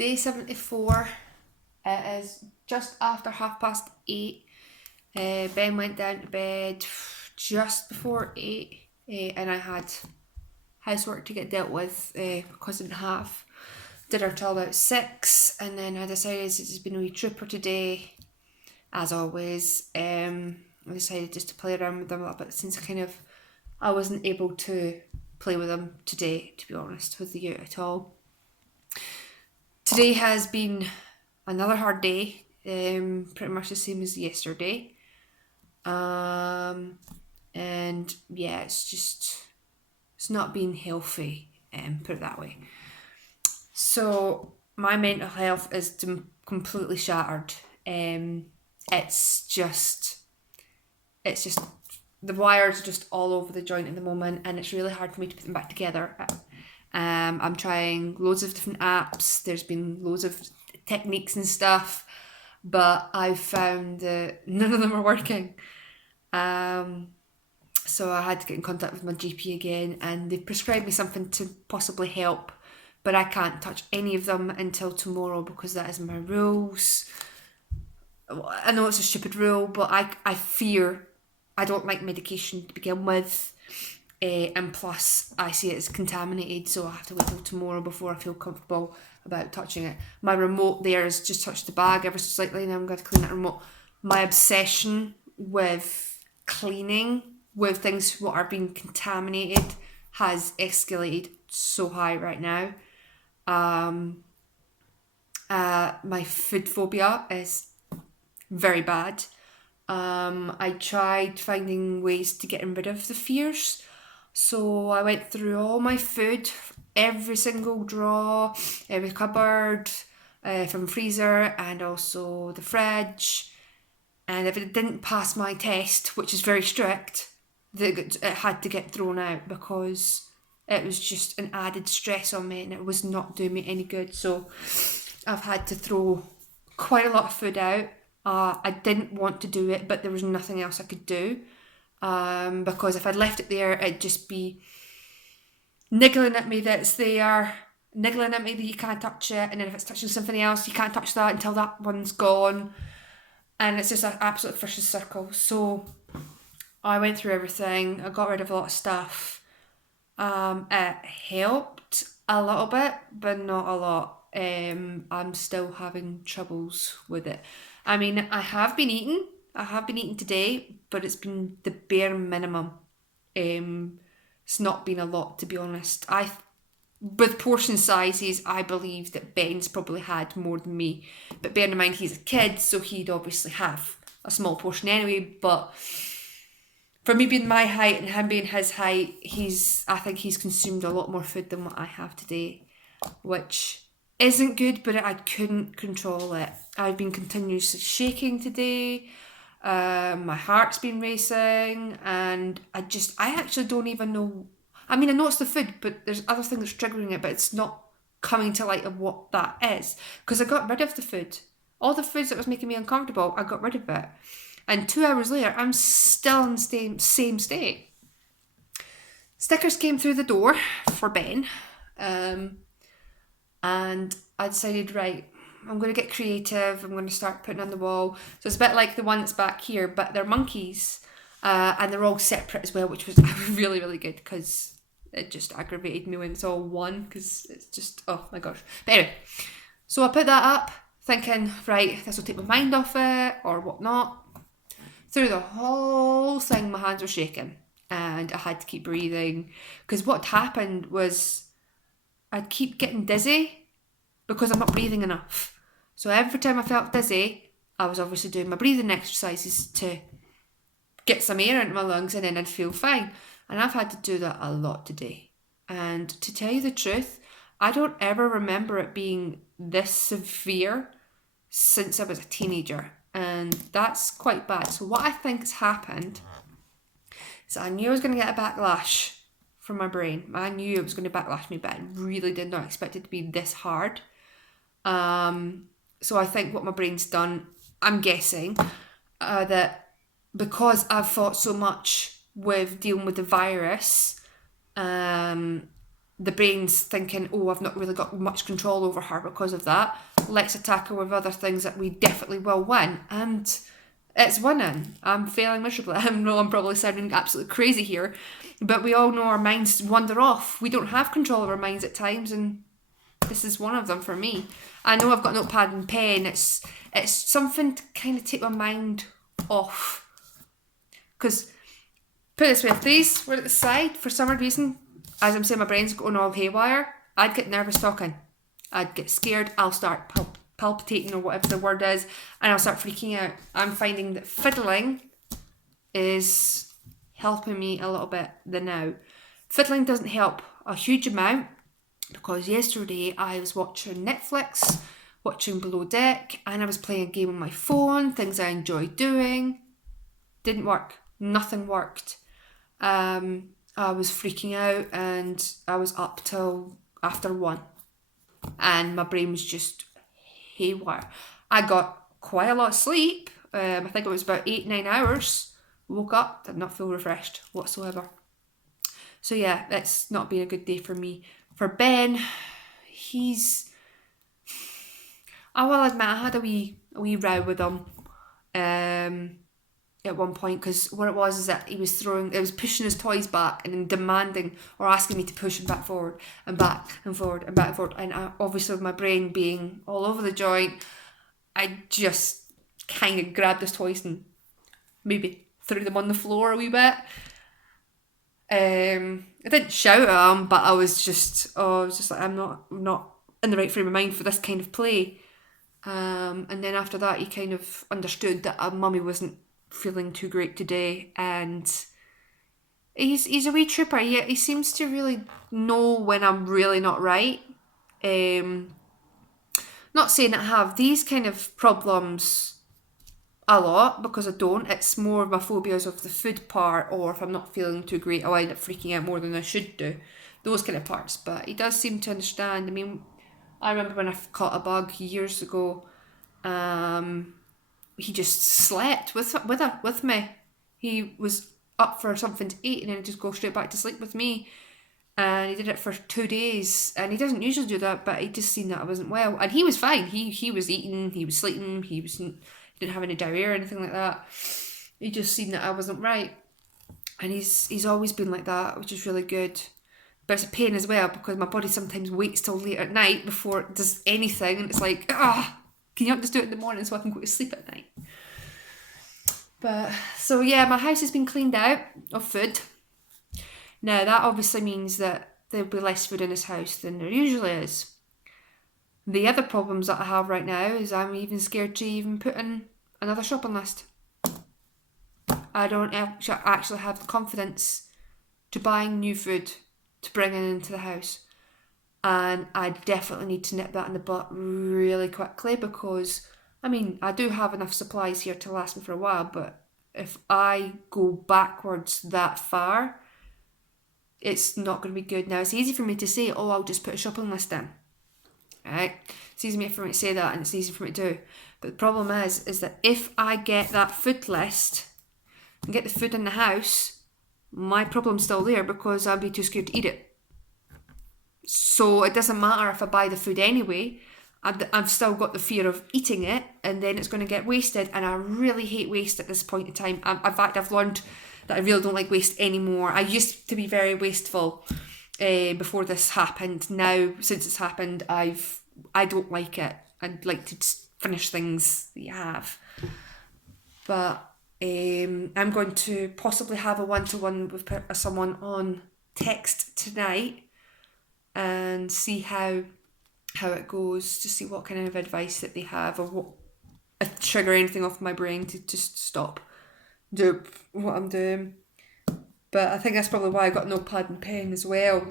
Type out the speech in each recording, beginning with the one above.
Day 74. It is just after 8:30. Ben went down to bed just before 8, and I had housework to get dealt with because I didn't have dinner till about 6, and then I decided it's been a wee trooper today, as always. I decided just to play around with them a little bit since I wasn't able to play with them today, to be honest with you at all. Today has been another hard day, pretty much the same as yesterday. And yeah, it's not been healthy, put it that way. So my mental health is completely shattered. It's just the wires are just all over the joint at the moment, and it's really hard for me to put them back together. I'm trying loads of different apps. There's been loads of techniques and stuff, but I've found that none of them are working. So I had to get in contact with my GP again, and they prescribed me something to possibly help, but I can't touch any of them until tomorrow because that is my rules. I know it's a stupid rule, but I fear I don't like medication to begin with. And plus I see it as contaminated, so I have to wait till tomorrow before I feel comfortable about touching it. My remote there has just touched the bag ever so slightly, and I'm going to clean that remote. My obsession with cleaning with things what are being contaminated has escalated so high right now. My food phobia is very bad. I tried finding ways to get rid of the fears. So I went through all my food, every single drawer, every cupboard, from freezer and also the fridge. And if it didn't pass my test, which is very strict, it had to get thrown out because it was just an added stress on me and it was not doing me any good. So I've had to throw quite a lot of food out. I didn't want to do it, but there was nothing else I could do. Because if I'd left it there, it'd just be niggling at me that it's there, niggling at me that you can't touch it, and then if it's touching something else, you can't touch that until that one's gone. And it's just an absolute vicious circle. So I went through everything. I got rid of a lot of stuff. It helped a little bit, but not a lot. I'm still having troubles with it. I mean, I have been eating today, but it's been the bare minimum. It's not been a lot, to be honest. With portion sizes, I believe that Ben's probably had more than me. But bearing in mind he's a kid, so he'd obviously have a small portion anyway. But for me being my height and him being his height, I think he's consumed a lot more food than what I have today, which isn't good, but I couldn't control it. I've been continuously shaking today. My heart's been racing, and I actually don't even know. I mean, I know it's the food, but there's other things that's triggering it, but it's not coming to light of what that is. Because I got rid of the food. All the foods that was making me uncomfortable, I got rid of it. And 2 hours later, I'm still in the same state. Stickers came through the door for Ben. And I decided, right, I'm going to get creative. I'm going to start putting on the wall. So it's a bit like the one that's back here, but they're monkeys. And they're all separate as well, which was really, really good because it just aggravated me when it's all one because it's just, oh my gosh. But anyway, so I put that up thinking, right, this will take my mind off it or whatnot. Through the whole thing, my hands were shaking and I had to keep breathing because what happened was I'd keep getting dizzy because I'm not breathing enough. So every time I felt dizzy, I was obviously doing my breathing exercises to get some air into my lungs and then I'd feel fine. And I've had to do that a lot today. And to tell you the truth, I don't ever remember it being this severe since I was a teenager. And that's quite bad. So what I think has happened is I knew I was going to get a backlash from my brain. I knew it was going to backlash me, but I really did not expect it to be this hard. So I think what my brain's done, I'm guessing, that because I've fought so much with dealing with the virus, the brain's thinking, oh, I've not really got much control over her because of that. Let's attack her with other things that we definitely will win. And it's winning. I'm failing miserably. I know I'm probably sounding absolutely crazy here, but we all know our minds wander off. We don't have control of our minds at times, and this is one of them for me. I know I've got notepad and pen. It's something to kind of take my mind off. Because, put it this way, if these were at the side, for some reason, as I'm saying, my brain's going all haywire, I'd get nervous talking. I'd get scared. I'll start palpitating, or whatever the word is, and I'll start freaking out. I'm finding that fiddling is helping me a little bit the now. Fiddling doesn't help a huge amount, because yesterday I was watching Netflix, watching Below Deck, and I was playing a game on my phone, things I enjoy doing. Didn't work. Nothing worked. I was freaking out, and I was up till after 1, and my brain was just haywire. I got quite a lot of sleep. I think it was about 8-9 hours. Woke up, did not feel refreshed whatsoever. So yeah, it's not been a good day for me. For Ben, I will admit I had a wee row with him at one point, because what it was is that he was pushing his toys back and then demanding or asking me to push him back forward and back and forward and back and forward, and obviously with my brain being all over the joint, I just kind of grabbed his toys and maybe threw them on the floor a wee bit. I didn't shout at him, but I was just like, I'm not in the right frame of mind for this kind of play. And then after that, he kind of understood that Mummy wasn't feeling too great today, and he's a wee trooper. He seems to really know when I'm really not right. Not saying I have these kind of problems a lot, because I don't. It's more of my phobias of the food part, or if I'm not feeling too great, I'll end up freaking out more than I should do. Those kind of parts. But he does seem to understand. I mean, I remember when I caught a bug years ago, he just slept with me. He was up for something to eat and then he'd just go straight back to sleep with me. And he did it for 2 days. And he doesn't usually do that, but he just seen that I wasn't well. And he was fine. He was eating, he was sleeping, he didn't have any diarrhea or anything like that. He just seen that I wasn't right. And he's always been like that, which is really good. But it's a pain as well, because my body sometimes waits till late at night before it does anything. And it's like, can you not just do it in the morning so I can go to sleep at night? But, so yeah, my house has been cleaned out of food. Now, that obviously means that there'll be less food in this house than there usually is. The other problems that I have right now is I'm even scared to even put in another shopping list. I don't actually have the confidence to buying new food to bring into the house. And I definitely need to nip that in the butt really quickly, because, I mean, I do have enough supplies here to last me for a while, but if I go backwards that far, it's not going to be good. Now, it's easy for me to say, I'll just put a shopping list in. Right? It's easy for me to say that, and it's easy for me to do. But the problem is that if I get that food list and get the food in the house, my problem's still there, because I'll be too scared to eat it. So it doesn't matter if I buy the food anyway. I've still got the fear of eating it, and then it's going to get wasted, and I really hate waste at this point in time. In fact, I've learned that I really don't like waste anymore. I used to be very wasteful before this happened. Now, since it's happened, I don't like it. I'd like to just finish things that you have. But I'm going to possibly have a one-to-one with someone on text tonight and see how it goes, to see what kind of advice that they have, or what trigger anything off my brain to just stop do what I'm doing. But I think that's probably why I got a notepad and pen as well,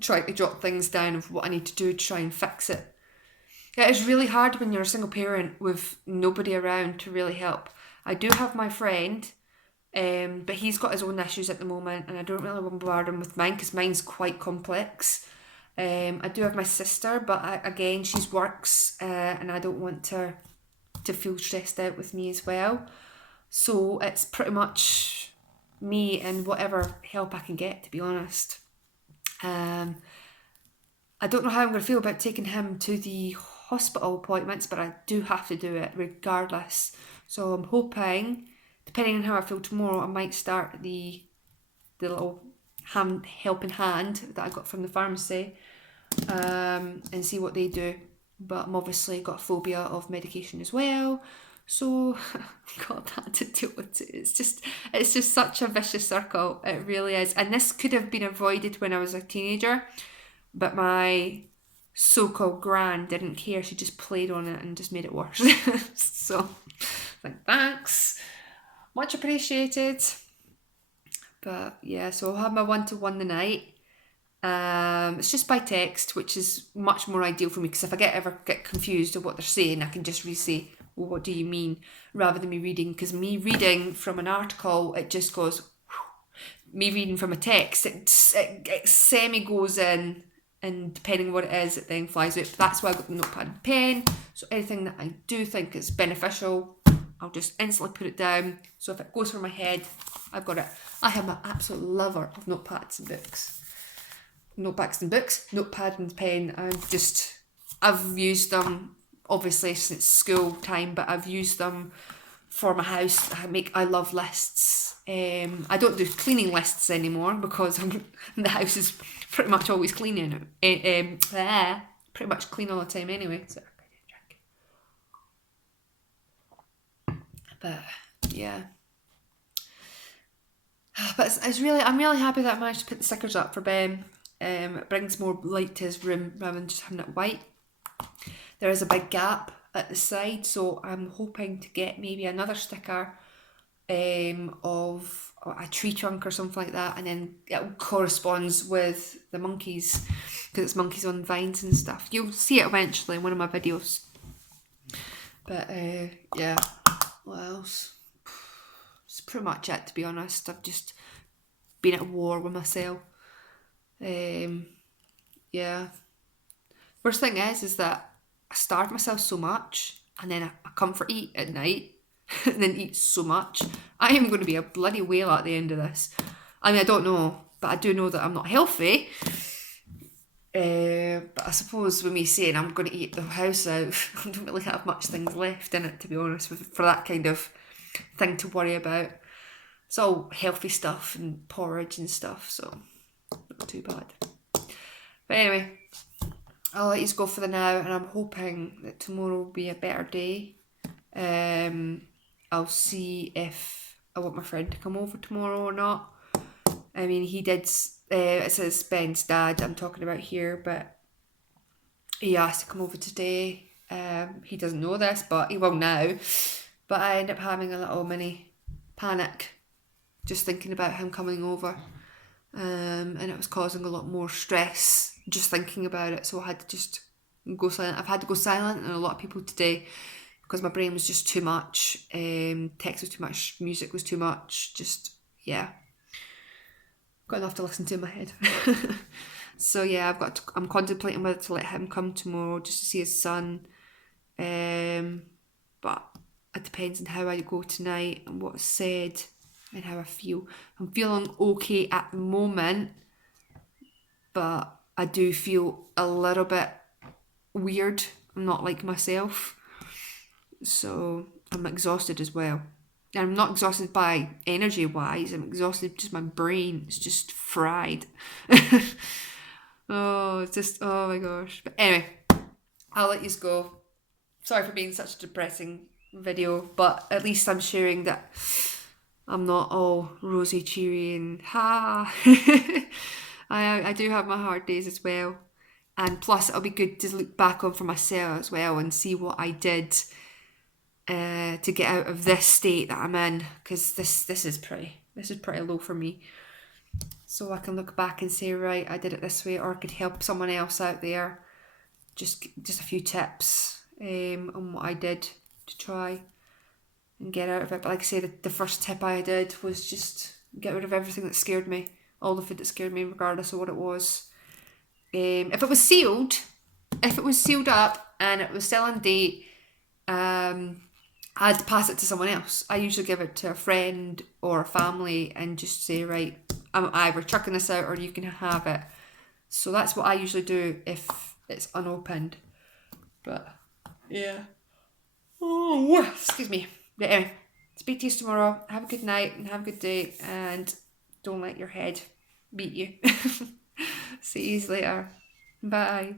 trying to jot things down of what I need to do to try and fix it. It is really hard when you're a single parent with nobody around to really help. I do have my friend, but he's got his own issues at the moment, and I don't really bombard him with mine, because mine's quite complex. I do have my sister, but again, she works, and I don't want her to feel stressed out with me as well. So it's pretty much me and whatever help I can get, to be honest. I don't know how I'm going to feel about taking him to the hospital appointments, but I do have to do it regardless. So I'm hoping, depending on how I feel tomorrow, I might start the little helping hand that I got from the pharmacy, and see what they do. But I'm obviously got a phobia of medication as well, so I've got that to deal with. It's just such a vicious circle. It really is. And this could have been avoided when I was a teenager, but my so-called gran didn't care. She just played on it and just made it worse. So, like, thanks, much appreciated. But yeah, so I'll have my one-to-one the night. It's just by text, which is much more ideal for me, because if I ever get confused of what they're saying, I can just say, well, what do you mean, rather than me reading. Because me reading from an article, it just goes, whew. Me reading from a text, it semi goes in, and depending on what it is, it then flies out. But that's why I got the notepad and pen. So anything that I do think is beneficial, I'll just instantly put it down. So if it goes from my head, I've got it. I am an absolute lover of notepads and books. Notebooks and books, notepad and pen. I've used them obviously since school time, but I've used them for my house. I love lists. I don't do cleaning lists anymore because the house is pretty much always cleaning. Pretty much clean all the time anyway. So, but yeah. But I'm really happy that I managed to put the stickers up for Ben. It brings more light to his room rather than just having it white. There is a big gap at the side, so I'm hoping to get maybe another sticker of a tree trunk or something like that, and then it corresponds with the monkeys, because it's monkeys on vines and stuff. You'll see it eventually in one of my videos. But yeah, what else? It's pretty much it, to be honest. I've just been at war with myself. Yeah. Worst thing is that I starve myself so much, and then I comfort eat at night, and then eat so much. I am going to be a bloody whale at the end of this. I mean, I don't know, but I do know that I'm not healthy. But I suppose with me saying I'm going to eat the house out, I don't really have much things left in it, to be honest, for that kind of thing to worry about. It's all healthy stuff and porridge and stuff, so not too bad. But anyway, I'll let you go for the now, and I'm hoping that tomorrow will be a better day. I'll see if I want my friend to come over tomorrow or not. I mean, he did, it says Ben's dad I'm talking about here, but he asked to come over today. He doesn't know this, but he will now. But I end up having a little mini panic just thinking about him coming over. And it was causing a lot more stress just thinking about it, so I had to just go silent. I've had to go silent, and a lot of people today, because my brain was just too much. Text was too much, music was too much, just, yeah, got enough to listen to in my head. So yeah, I'm contemplating whether to let him come tomorrow just to see his son, but it depends on how I go tonight and what's said and how I feel. I'm feeling okay at the moment, but I do feel a little bit weird. I'm not like myself, so I'm exhausted as well. And I'm not exhausted by energy wise, I'm exhausted, just my brain is just fried. Oh my gosh. But anyway, I'll let you go. Sorry for being such a depressing video, but at least I'm sharing that I'm not all rosy, cheery and ha. I do have my hard days as well. And plus it'll be good to look back on for myself as well and see what I did to get out of this state that I'm in, because this is pretty low for me. So I can look back and say, right, I did it this way, or I could help someone else out there. Just a few tips on what I did to try and get out of it. But like I said, the first tip I did was just get rid of everything that scared me, all the food that scared me, regardless of what it was. If it was sealed up and it was still on date, I'd pass it to someone else. I usually give it to a friend or a family and just say, right, I'm either chucking this out or you can have it. So that's what I usually do if it's unopened. But yeah. Oh, excuse me. But anyway, speak to you tomorrow. Have a good night and have a good day, and don't let your head beat you. See you later. Bye.